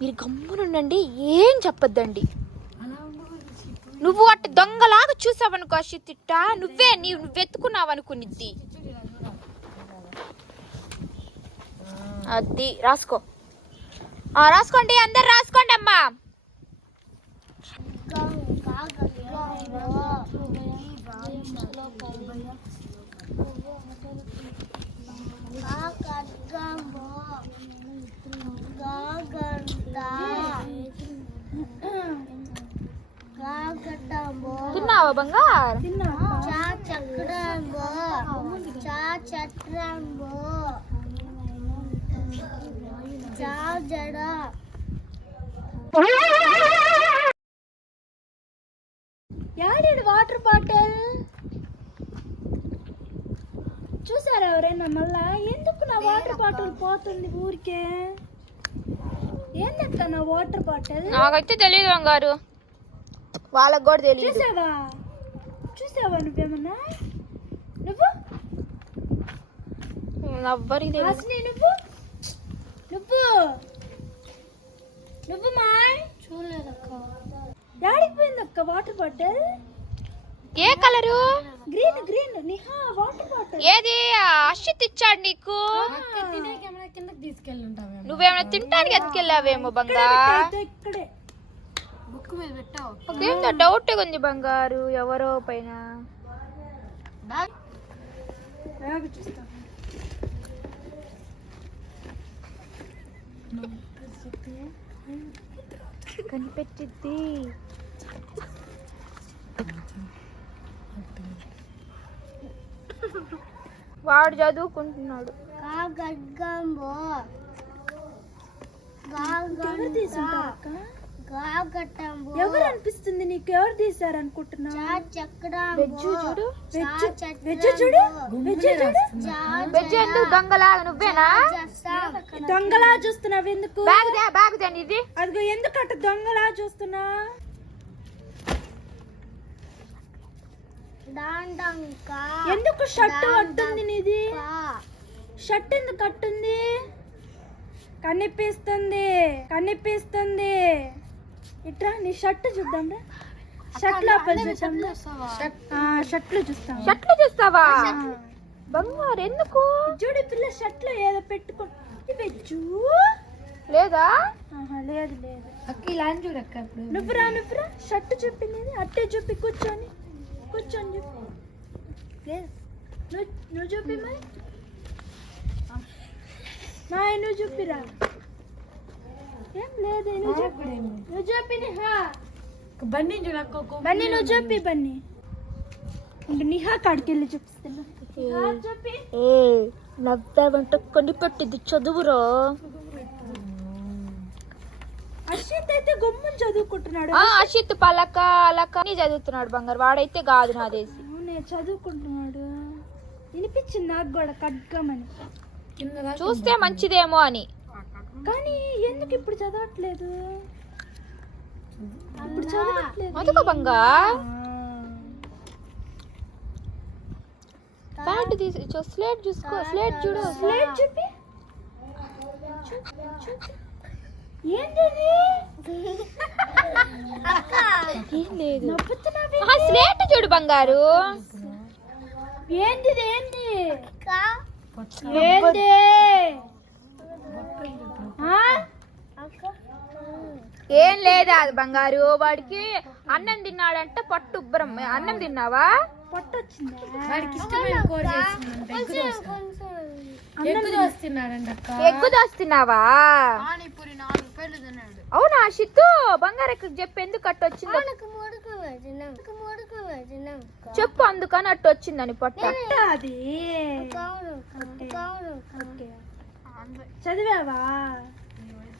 మీరు గమ్మునుండండి ఏం చెప్పొద్దండి. నువ్వు అట్ట దొంగలాగా చూసావనుకో తిట్ట నువ్వే నీవు నువ్వు ఎత్తుకున్నావు అనుకునిద్ది అది రాసుకో. ఆ, రాసుకోండి అందరు రాసుకోండి అమ్మా. తిన్నావా బంగారు జడ యాడేడు వాటర్ బాటిల్ చూసారా ఎవరైనా మళ్ళా ఎందుకు నా వాటర్ బాటిల్ పోతుంది ఊరికే ఏందక్క నా వాటర్ బాటిల్ నాకైతే తెలియదు బంగారు వాళ్ళకి కూడా తెలియదు చూసావా? చూసావా నువ్వేమన్నా? నువ్వు? ఎవ్వరికి తెలియదు నువ్వు? నువ్వు? నువ్వు మాయ్? చూడలేదక్క. యాడికి పోయిందక్క వాటర్ బాటిల్? ఏ colour? Green green. Niha water bottle. ఏది? అశ్విత్ ఇచ్చాడు నీకు. తినేకేమైనా కిందకి తీసుకెళ్ళి ఉంటావేమో. నువ్వేమైనా తింటానికి ఎత్తుకెళ్ళావేమో బంగా ఇక్కడే బుక్ మీద పెట్టావు. ఏందో డౌట్ ఉంది బంగారు ఎవరో పైన. కనిపెట్టిద్ది. వాడు చదువుకుంటున్నాడు. ఎవరు అనిపిస్తుంది నీకు? ఎవరు తీసారు అనుకుంటున్నా చక్రంబో. వెజ్జు చూడు. వెజ్ చూడు. వెజ్ చూడు. వెజ్ ఎందుకు దొంగలాగా? నువ్వేనా? దొంగలా చూస్తున్నావు ఎందుకు? ఇది అదిగో ఎందుకు అట్ట దొంగలా చూస్తున్నా? ఎందుకు షర్ట్ అట్టుంది నీది? షర్ట్ ఎందుకు అట్టుంది కనిపిస్తుంది. కనిపిస్తుంది. ఇట్రా నీ షర్ట్ చూద్దాం రా షర్ట్ లోపల చూద్దాం షర్ట్లో చూస్తాం షర్ట్లు చూస్తావా? బంగారు ఎందుకు? చూడు పిల్ల షర్ట్లో ఏదో పెట్టుకో ఇవి చూ. లేదా? లేదు లేదు. అక్క ఇలా అని చూడక్క ఇప్పుడు. నువ్వు రా నువ్వు రా షర్ట్ చూపింది అట్టే చూపి కూర్చొని. కూర్చొని చూపి లేదు. నువ్వు నువ్వు చూపి మరి. మా నువ్వు చూపిరా. ఏం లేదు నువ్వు నువ్వు చూడక్క బన్నీ నువ్వు చూపి బన్నీ నిహా కాడికి వెళ్ళి చూపిస్తున్నా ఏ. నవ్వావంట చదువురా. అశ్విత్ అయితే గమ్ముని చదువుకుంటున్నాడు. అషిత్ పలక అలక అని చదువుతున్నాడు బంగారు. వాడైతే కాదు నాదేసి అవునే చదువుకుంటున్నాడు. వినిపించింది నాకు కూడా కడ్గమని చూస్తే మంచిదేమో అని. కానీ ఎందుకు ఇప్పుడు చదవట్లేదు? ఇప్పుడు చదవట్లేదు. అందుకో బంగా. ప్యాంట్ తీసి చూ- స్లేట్ చూసుకో స్లేట్ చూడు. స్లేట్ చూపి. ఏంది ఇది? ఏం లేదు. నవ్వుతున్నావే ఆ, స్లేట్ చూడు బంగారు? ఏంది ఏంది ఆ? ఏం లేదా అది బంగారు. వాడికి అన్నం తిన్నాడంటే పట్టు ఉబ్బరం. అన్నం తిన్నావా? పొట్టొచ్చిందా? వాడికి ఇష్టమైన కూర చేసిందంట ఎగ్గు దోస్తున్నాడంట అక్క. ఎగ్గు దోస్తున్నావా? పానీపూరి నాలుగు రూపాయలు తిన్నాడు. అవునా షిత్తు చెప్పు ఎందుకు అట్టు వచ్చిందో చెప్పు అందుకని అట్టు వచ్చిందని పొట్ట పొట్ట అది ఓకే.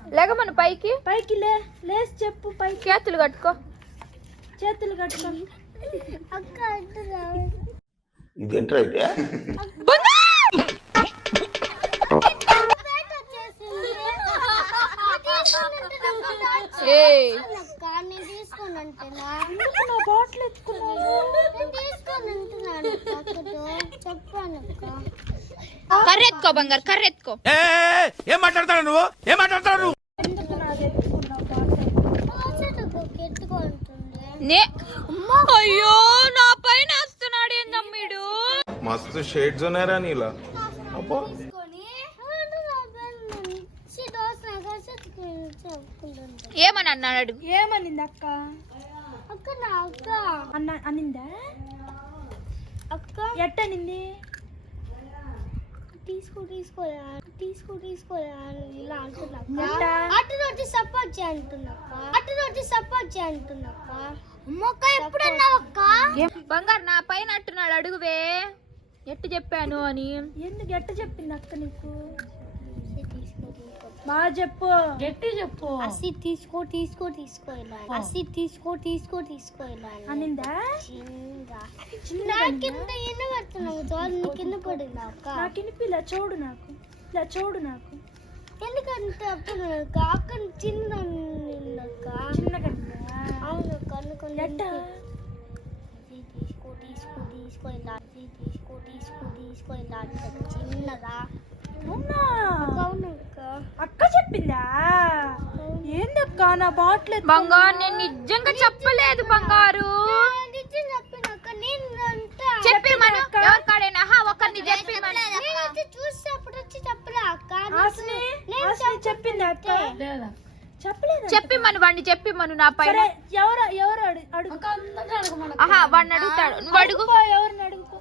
చదివావా లేకమను పైకి. పైకి లే లేచి చెప్పు పైకి. చేతులు కట్టుకో. చేతులు అయితే బాటిల్ ఎత్తుకున్నావు తీసుకొని అంటున్నాను చెప్పాను కర్రెత్తుకో బంగారు కర్రెత్తుకో. ఏం మాట్లాడతాడు నువ్వు? ఏం మాట్లాడతాడు నువ్వు ఎందుకు నాది ఎత్తుకున్నావు నే అయ్యో నా పైన వస్తున్నాడు ఏందమ్మీడు మస్తు షేడ్స్ ఉన్నారా నీలా. అబ్బో. ఏమని అన్నాడు? ఏమనింది అక్క? అక్క నా అక్క. అన్న అనిందా? అక్క. ఎట్టనింది? తీసుకో తీసుకోరా తీసుకో తీసుకోరా ఇలా అంటున్నా అటు రోజు సపోర్ట్ చేయంటున్నా అటు రోజు సపోర్ట్ చేయంటున్నా బంగారు నా పైన అంటున్నాడు అడుగువే. ఎట్టు చెప్పాను అని. ఎందుకు ఎట్ట చెప్పింది అక్క నీకు? బాగా చెప్పు. గట్టి చెప్పు? అసి తీసుకో తీసుకో తీసుకో ఇలా. అసి తీసుకో తీసుకో తీసుకో ఇలా. అనిందా? చిన్నగా నా కింద ఎన్న పెడుతున్నావు దోరని కింద పడింది అక్క? నాకు వినిపి ఇలా చూడు నాకు. ఇలా చూడు నాకు. ఎందుకంటే అప్పుడు? అక్క చిన్న అక్క. చిన్నగా అవును. తీసుకో తీసుకో తీసుకో ఇలా తీసుకో తీసుకో తీసుకో ఇలా అక్క అక్క చెప్పిందా? ఏందక్క నా బాట్లేదు బంగారు నేను నిజంగా చెప్పలేదు బంగారు. చెప్పి మనం వాడిని చెప్పి మను నా పైన. ఎవరు ఎవరు అడుగు. అడుగు ఆహా వాడిని అడుగుతాడు. నువ్వు అడుగు. ఎవరిని అడుగుకో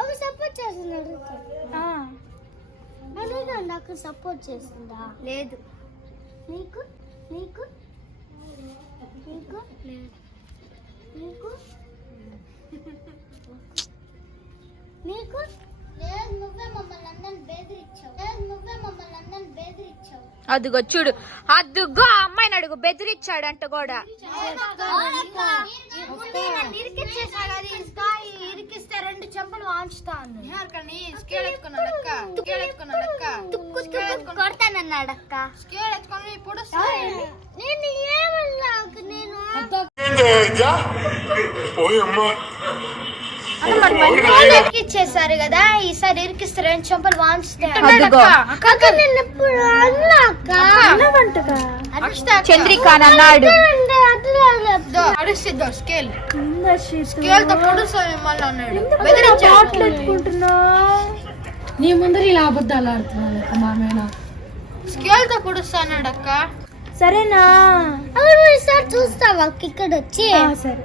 ఒక సపోర్ట్ చేస్తున్నాడు ఆ, అడుగు నాకు సపోర్ట్ చేస్తుందా లేదు. నీకు? నీకు? నీకు? లేదు. నీకు? నీకు? అదిగో చూడు. అదుగో అమ్మాయిని అడుగు. బెదిరించాడంట కూడా ఇరికిస్తే రెండు చెంపలు వాంచుతాను ఇప్పుడు నేను ఇరికిచ్చేసారు కదా ఈసారి ఇరికిస్తే రెండు చెంపలు వాంచుతాయి చంద్రిక అని అన్నాడు. అడుస్తుందో స్కేల్. స్కేల్తో పొడుస్తాను మళ్ళీ అన్నాడు. నా ముందర ఇలా అబద్ధాలు ఆడుతున్నాను అక్క స్కేల్తో పొడుస్తాడు అక్క. సరేనా? చూస్తావా? అక్క ఇక్కడ వచ్చి ఆ, సరే.